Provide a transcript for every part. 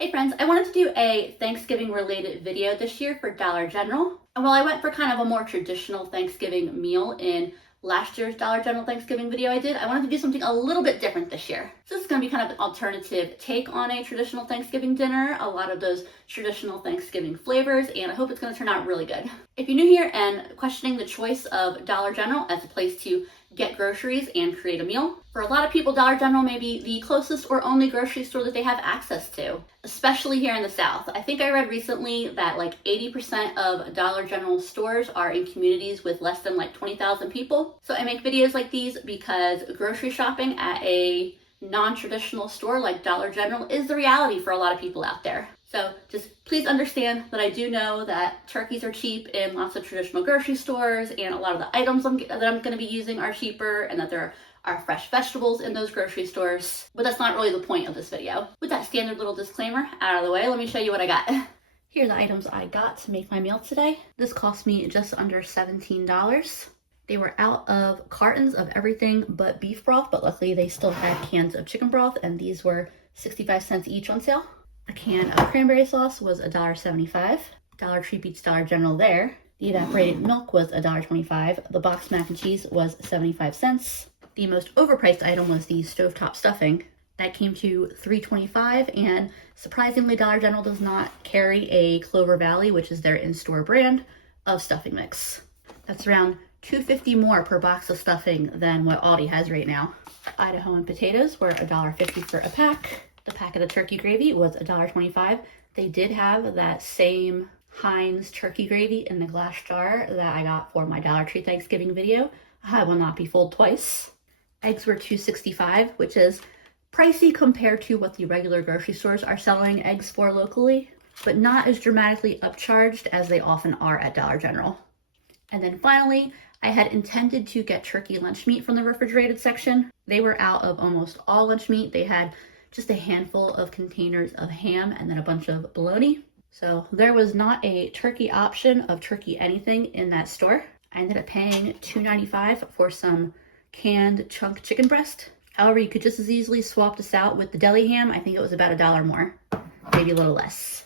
Hey friends, I wanted to do a Thanksgiving related video this year for Dollar General. And while I went for kind of a more traditional Thanksgiving meal in last year's Dollar General Thanksgiving video I did, I wanted to do something a little bit different this year. So this is going to be kind of an alternative take on a traditional Thanksgiving dinner, a lot of those traditional Thanksgiving flavors, and I hope it's going to turn out really good. If you're new here and questioning the choice of Dollar General as a place to get groceries and create a meal, for a lot of people, Dollar General may be the closest or only grocery store that they have access to, especially here in the South. I think I read recently that like 80% of Dollar General stores are in communities with less than like 20,000 people. So I make videos like these because grocery shopping at a non-traditional store like Dollar General is the reality for a lot of people out there. So just please understand that I do know that turkeys are cheap in lots of traditional grocery stores, and a lot of the items that I'm going to be using are cheaper, and that there are fresh vegetables in those grocery stores. But that's not really the point of this video. With that standard little disclaimer out of the way, let me show you what I got. Here are the items I got to make my meal today. This cost me just under $17. They were out of cartons of everything but beef broth, but luckily they still had cans of chicken broth, and these were 65 cents each on sale. A can of cranberry sauce was $1.75. Dollar Tree beats Dollar General there. The evaporated milk was $1.25. The boxed mac and cheese was 75 cents. The most overpriced item was the stovetop stuffing. That came to $3.25, and surprisingly, Dollar General does not carry a Clover Valley, which is their in-store brand of stuffing mix. That's around $2.50 more per box of stuffing than what Aldi has right now. Idahoan potatoes were $1.50 for a pack. The packet of turkey gravy was $1.25. They did have that same Heinz turkey gravy in the glass jar that I got for my Dollar Tree Thanksgiving video. I will not be fooled twice. Eggs were $2.65, which is pricey compared to what the regular grocery stores are selling eggs for locally, but not as dramatically upcharged as they often are at Dollar General. And then finally, I had intended to get turkey lunch meat from the refrigerated section. They were out of almost all lunch meat. They had just a handful of containers of ham and then a bunch of bologna. So there was not a turkey option of turkey anything in that store. I ended up paying $2.95 for some canned chunk chicken breast. However, you could just as easily swap this out with the deli ham. I think it was about $1 more, maybe a little less.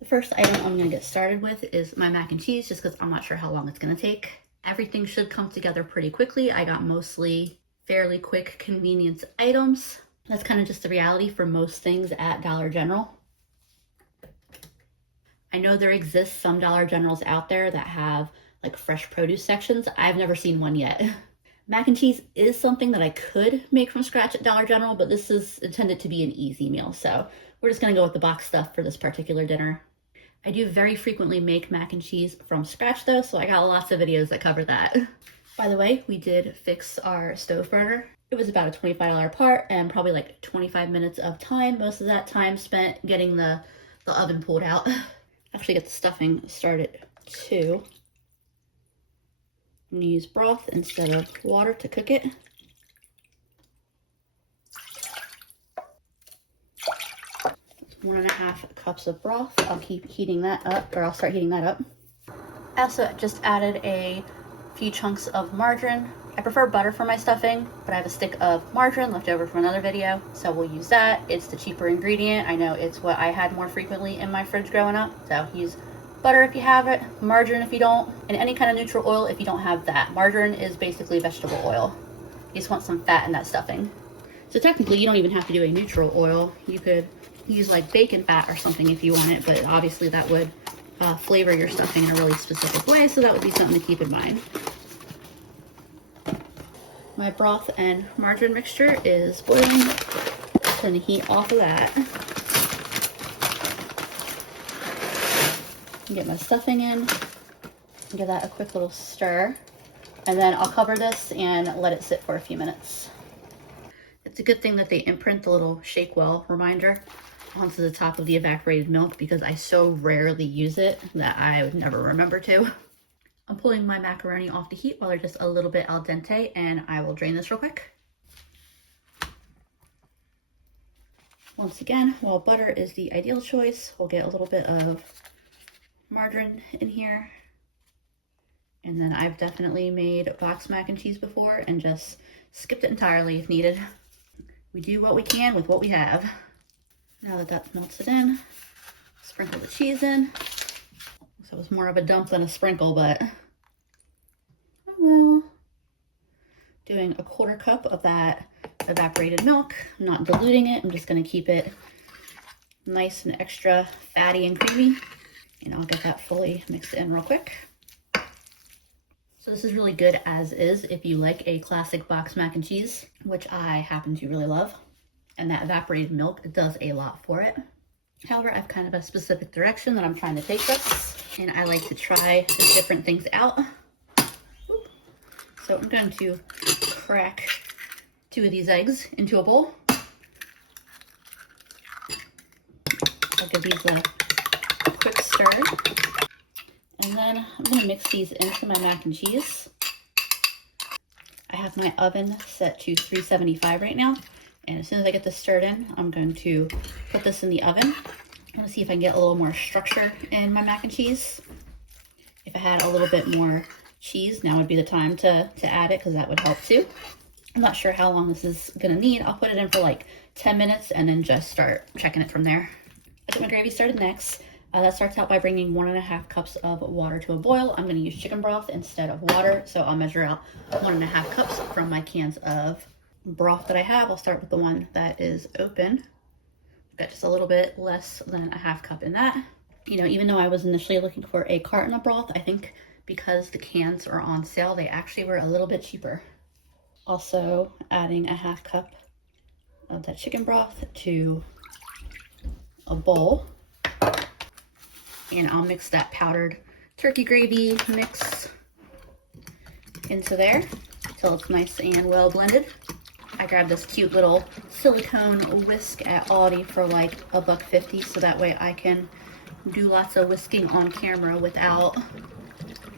The first item I'm gonna get started with is my mac and cheese, just because I'm not sure how long it's gonna take. Everything should come together pretty quickly. I got mostly fairly quick convenience items. That's kind of just the reality for most things at Dollar General. I know there exists some Dollar Generals out there that have like fresh produce sections. I've never seen one yet. Mac and cheese is something that I could make from scratch at Dollar General, but this is intended to be an easy meal, so we're just gonna go with the box stuff for this particular dinner. I do very frequently make mac and cheese from scratch though, so I got lots of videos that cover that. By the way, we did fix our stove burner. It was about a $25 part and probably like 25 minutes of time. Most of that time spent getting the oven pulled out. Actually get the stuffing started too. I'm gonna use broth instead of water to cook it. That's 1.5 cups of broth. I'll keep heating that up, or I'll start heating that up. I also just added a few chunks of margarine. I prefer butter for my stuffing, but I have a stick of margarine left over from another video, so we'll use that. It's the cheaper ingredient. I know it's what I had more frequently in my fridge growing up, so use butter if you have it, margarine if you don't, and any kind of neutral oil if you don't have that. Margarine is basically vegetable oil. You just want some fat in that stuffing. So technically you don't even have to do a neutral oil. You could use like bacon fat or something if you want it, but obviously that would flavor your stuffing in a really specific way, so that would be something to keep in mind. My broth and margarine mixture is boiling. Turn the heat off of that. Get my stuffing in. Give that a quick little stir. And then I'll cover this and let it sit for a few minutes. It's a good thing that they imprint the little shake well reminder onto the top of the evaporated milk, because I so rarely use it that I would never remember to. I'm pulling my macaroni off the heat while they're just a little bit al dente, and I will drain this real quick. Once again, while butter is the ideal choice, we'll get a little bit of margarine in here. And then I've definitely made boxed mac and cheese before and just skipped it entirely if needed. We do what we can with what we have. Now that that's melted in, sprinkle the cheese in. So it was more of a dump than a sprinkle, but oh well. Doing a 1/4 cup of that evaporated milk. I'm not diluting it. I'm just going to keep it nice and extra fatty and creamy. And I'll get that fully mixed in real quick. So this is really good as is if you like a classic box mac and cheese, which I happen to really love. And that evaporated milk does a lot for it. However, I have kind of a specific direction that I'm trying to take this, and I like to try different things out. So I'm going to crack 2 of these eggs into a bowl. I'll give these a quick stir. And then I'm going to mix these into my mac and cheese. I have my oven set to 375 right now. And as soon as I get this stirred in, I'm going to put this in the oven. I'm going to see if I can get a little more structure in my mac and cheese. If I had a little bit more cheese, now would be the time to add it, because that would help too. I'm not sure how long this is going to need. I'll put it in for like 10 minutes and then just start checking it from there. I get my gravy started next. That starts out by bringing 1.5 cups of water to a boil. I'm going to use chicken broth instead of water, so I'll measure out 1.5 cups from my cans of broth that I have. I'll start with the one that is open. I've got just a little bit less than 1/2 cup in that. You know, even though I was initially looking for a carton of broth, I think because the cans are on sale, they actually were a little bit cheaper. Also adding 1/2 cup of that chicken broth to a bowl. And I'll mix that powdered turkey gravy mix into there until it's nice and well blended. I grabbed this cute little silicone whisk at Aldi for like $1.50, so that way I can do lots of whisking on camera without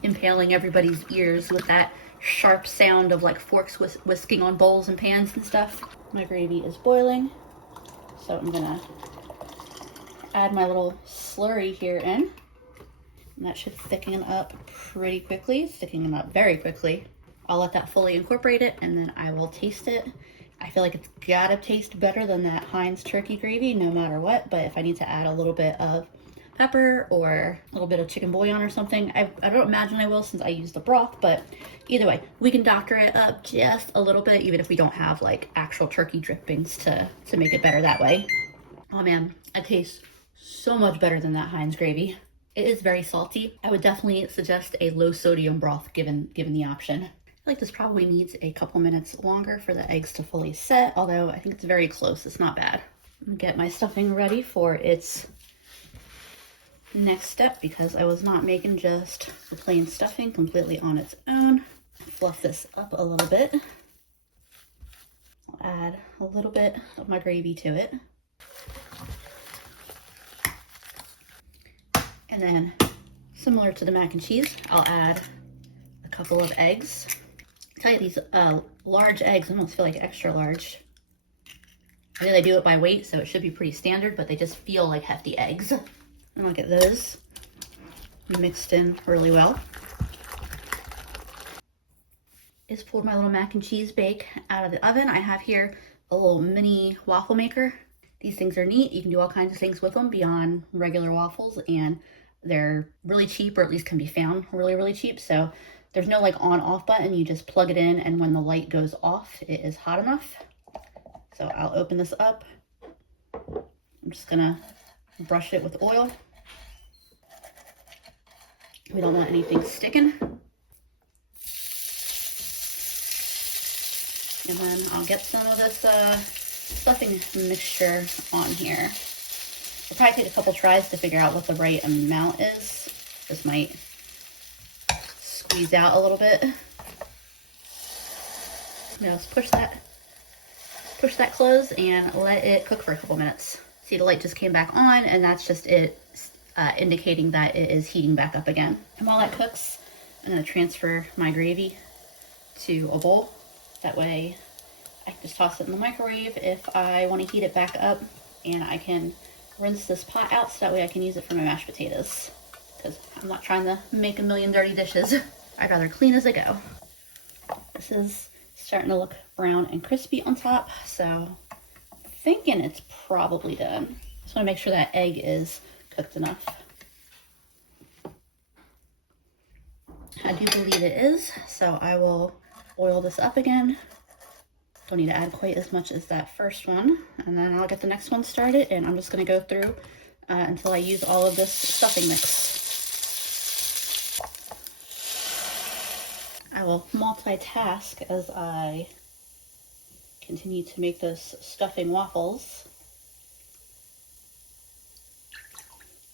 impaling everybody's ears with that sharp sound of like forks whisking on bowls and pans and stuff. My gravy is boiling, so I'm gonna add my little slurry here in, and that should thicken up pretty quickly. It's thickening up very quickly. I'll let that fully incorporate it, and then I will taste it. I feel like it's gotta taste better than that Heinz turkey gravy no matter what, but if I need to add a little bit of pepper or a little bit of chicken bouillon or something, I don't imagine I will since I used the broth, but either way, we can doctor it up just a little bit, even if we don't have like actual turkey drippings to make it better that way. Oh man, it tastes so much better than that Heinz gravy. It is very salty. I would definitely suggest a low sodium broth given the option. I feel like this probably needs a couple minutes longer for the eggs to fully set, although I think it's very close. It's not bad. I'm gonna get my stuffing ready for its next step, because I was not making just the plain stuffing completely on its own. Fluff this up a little bit. I'll add a little bit of my gravy to it. And then, similar to the mac and cheese, I'll add a couple of eggs. I tell you, these large eggs almost feel like extra large. I know they do it by weight, so it should be pretty standard, but they just feel like hefty eggs. And I'll get those mixed in really well. Just pulled my little mac and cheese bake out of the oven. I have here a little mini waffle maker. These things are neat. You can do all kinds of things with them beyond regular waffles, and they're really cheap, or at least can be found really, really cheap. So there's no like on off button. You just plug it in, and when the light goes off, it is hot enough. So I'll open this up. I'm just gonna brush it with oil. We don't want anything sticking. And then I'll get some of this stuffing mixture on here. It'll probably take a couple tries to figure out what the right amount is. This might squeeze out a little bit. Now let's push that close and let it cook for a couple minutes. See, the light just came back on, and that's just it indicating that it is heating back up again. And while that cooks, I'm gonna transfer my gravy to a bowl. That way I can just toss it in the microwave if I want to heat it back up, and I can rinse this pot out so that way I can use it for my mashed potatoes, because I'm not trying to make a million dirty dishes. I'd rather clean as I go. This is starting to look brown and crispy on top, so I'm thinking it's probably done. Just want to make sure that egg is cooked enough. I do believe it is, so I will oil this up again. Don't need to add quite as much as that first one, and then I'll get the next one started, and I'm just going to go through until I use all of this stuffing mix. I will multitask as I continue to make those stuffing waffles.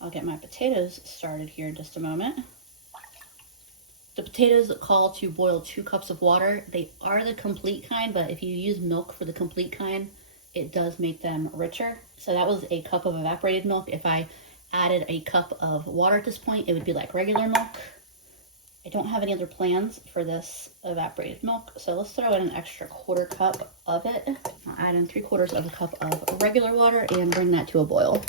I'll get my potatoes started here in just a moment. The potatoes call to boil 2 cups of water. They are the complete kind, but if you use milk for the complete kind, it does make them richer. So that was a cup of evaporated milk. If I added a cup of water at this point, it would be like regular milk. I don't have any other plans for this evaporated milk, so let's throw in an extra 1/4 cup of it. I'll add in 3/4 of a cup of regular water and bring that to a boil.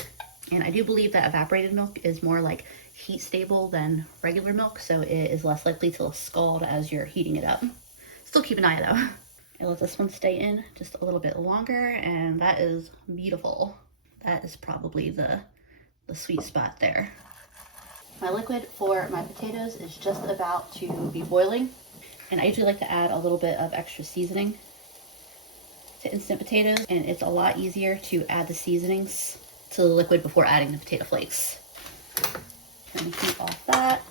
And I do believe that evaporated milk is more like heat stable than regular milk, so it is less likely to scald as you're heating it up. Still keep an eye though. I'll let this one stay in just a little bit longer, and that is beautiful. That is probably the sweet spot there. My liquid for my potatoes is just about to be boiling, and I usually like to add a little bit of extra seasoning to instant potatoes, and it's a lot easier to add the seasonings to the liquid before adding the potato flakes. Turn the heat off that.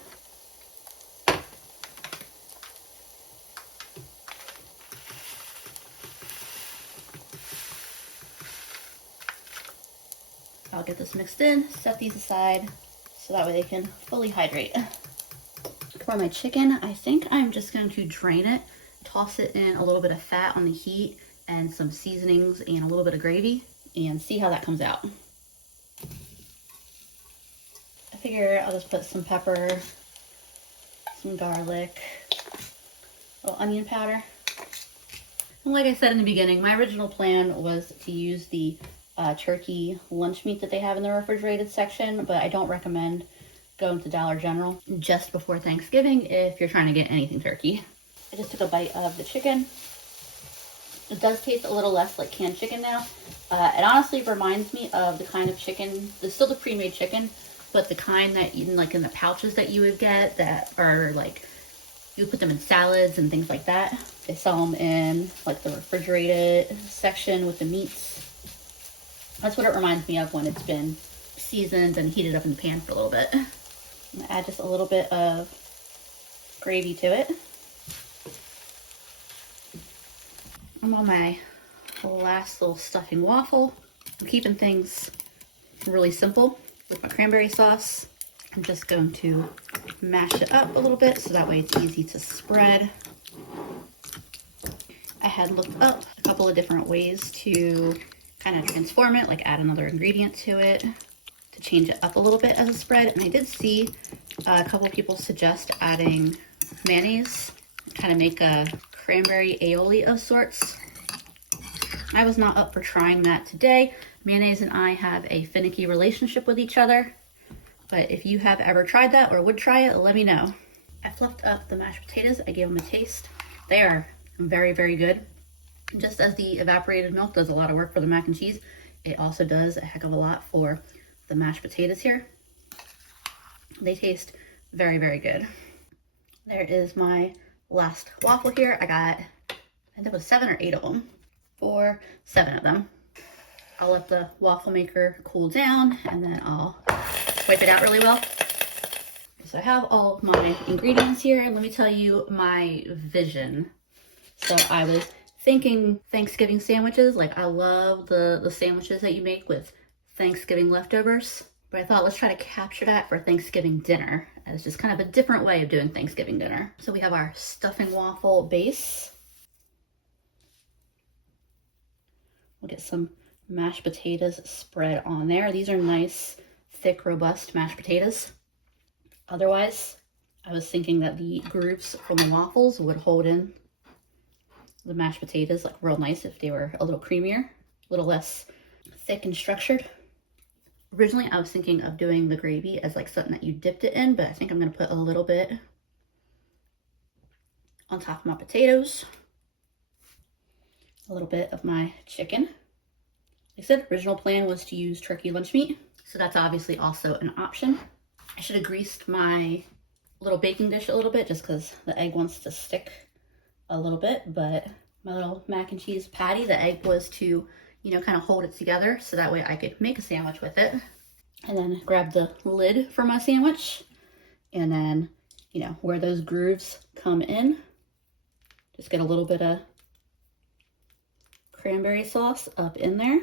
I'll get this mixed in, set these aside, so that way they can fully hydrate. For my chicken, I think I'm just going to drain it, toss it in a little bit of fat on the heat and some seasonings and a little bit of gravy, and see how that comes out. I figure I'll just put some pepper, some garlic, a little onion powder. And like I said in the beginning, my original plan was to use the turkey lunch meat that they have in the refrigerated section, but I don't recommend going to Dollar General just before Thanksgiving if you're trying to get anything turkey. I just took a bite of the chicken. It does taste a little less like canned chicken now. It honestly reminds me of the kind of chicken, it's still the pre-made chicken, but the kind that in like in the pouches that you would get that are like, you would put them in salads and things like that. They sell them in like the refrigerated section with the meats. That's what it reminds me of when it's been seasoned and heated up in the pan for a little bit. I'm gonna add just a little bit of gravy to it. I'm on my last little stuffing waffle. I'm keeping things really simple with my cranberry sauce. I'm just going to mash it up a little bit so that way it's easy to spread. I had looked up a couple of different ways to kind of transform it, like add another ingredient to it to change it up a little bit as a spread. And I did see a couple of people suggest adding mayonnaise, kind of make a cranberry aioli of sorts. I was not up for trying that today. Mayonnaise and I have a finicky relationship with each other, but if you have ever tried that or would try it, let me know. I fluffed up the mashed potatoes. I gave them a taste. They are very, very good. Just as the evaporated milk does a lot of work for the mac and cheese, it also does a heck of a lot for the mashed potatoes here. They taste very, very good. There is my last waffle here. I got, I think it was 7 or 8 of them. 7 of them. I'll let the waffle maker cool down and then I'll wipe it out really well. So I have all of my ingredients here, and let me tell you my vision. So I was thinking Thanksgiving sandwiches. Like, I love the sandwiches that you make with Thanksgiving leftovers, but I thought let's try to capture that for Thanksgiving dinner as just kind of a different way of doing Thanksgiving dinner. So we have our stuffing waffle base. We'll get some mashed potatoes spread on there. These are nice, thick, robust mashed potatoes. Otherwise, I was thinking that the grooves from the waffles would hold in the mashed potatoes like real nice if they were a little creamier, a little less thick and structured. Originally, I was thinking of doing the gravy as like something that you dipped it in, but I think I'm gonna put a little bit on top of my potatoes, a little bit of my chicken, Like I said, original plan was to use turkey lunch meat, so that's obviously also an option. I should have greased my little baking dish a little bit just because the egg wants to stick a little bit, but my little mac and cheese patty, the egg was to, you know, kind of hold it together so that way I could make a sandwich with it. And then grab the lid for my sandwich, and then, you know, where those grooves come in, just get a little bit of cranberry sauce up in there.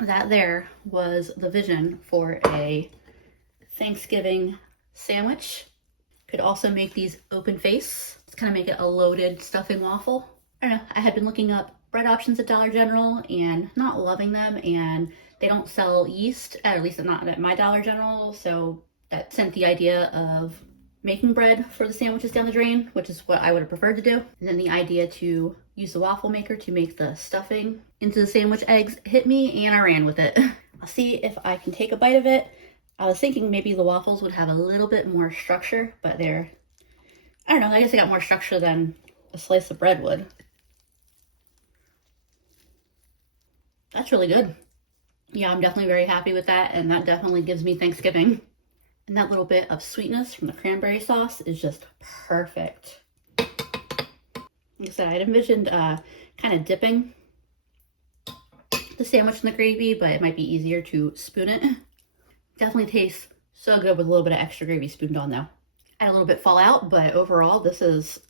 That there was the vision for a Thanksgiving sandwich. Could also make these open face. Just kind of make it a loaded stuffing waffle. I don't know, I had been looking up bread options at Dollar General and not loving them, and they don't sell yeast, at least not at my Dollar General, so that sent the idea of making bread for the sandwiches down the drain, which is what I would have preferred to do. And then the idea to use the waffle maker to make the stuffing into the sandwich eggs hit me, and I ran with it. I'll see if I can take a bite of it. I was thinking maybe the waffles would have a little bit more structure, but I don't know, I guess they got more structure than a slice of bread would. That's really good. Yeah, I'm definitely very happy with that, and that definitely gives me Thanksgiving. And that little bit of sweetness from the cranberry sauce is just perfect. Like I said, I had envisioned kind of dipping the sandwich in the gravy, but it might be easier to spoon it. Definitely tastes so good with a little bit of extra gravy spooned on though. I had a little bit fall out, but overall this is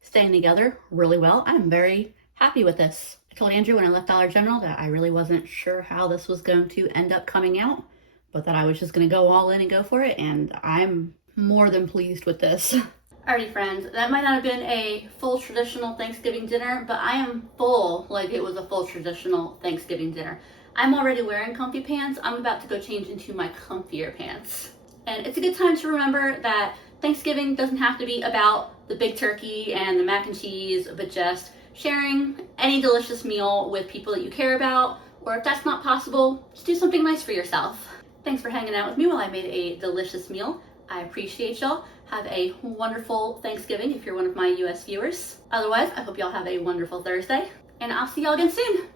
staying together really well. I'm very happy with this. I told Andrew when I left Dollar General that I really wasn't sure how this was going to end up coming out, but that I was just going to go all in and go for it, and I'm more than pleased with this. Alrighty friends, that might not have been a full traditional Thanksgiving dinner, but I am full like it was a full traditional Thanksgiving dinner. I'm already wearing comfy pants. I'm about to go change into my comfier pants. And it's a good time to remember that Thanksgiving doesn't have to be about the big turkey and the mac and cheese, but just sharing any delicious meal with people that you care about, or if that's not possible, just do something nice for yourself. Thanks for hanging out with me while I made a delicious meal. I appreciate y'all. Have a wonderful Thanksgiving if you're one of my US viewers. Otherwise, I hope y'all have a wonderful Thursday, and I'll see y'all again soon.